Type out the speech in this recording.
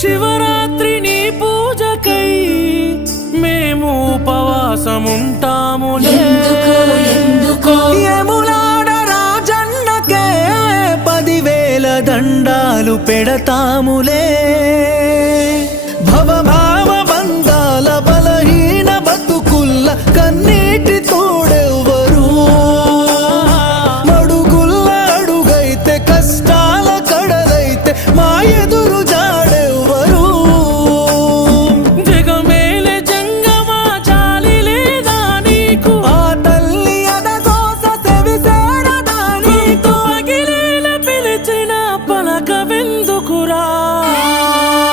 శివరాత్రి నీ పూజకై మేము ఉపవాసముంటాములే పదివేల దండాలు పెడతాములే. భవభావ బంధాల బలహీన బతుకుల్ల కన్నీటి తోడెవ్వరు? మడుగుల్ల అడుగైతే কুরা।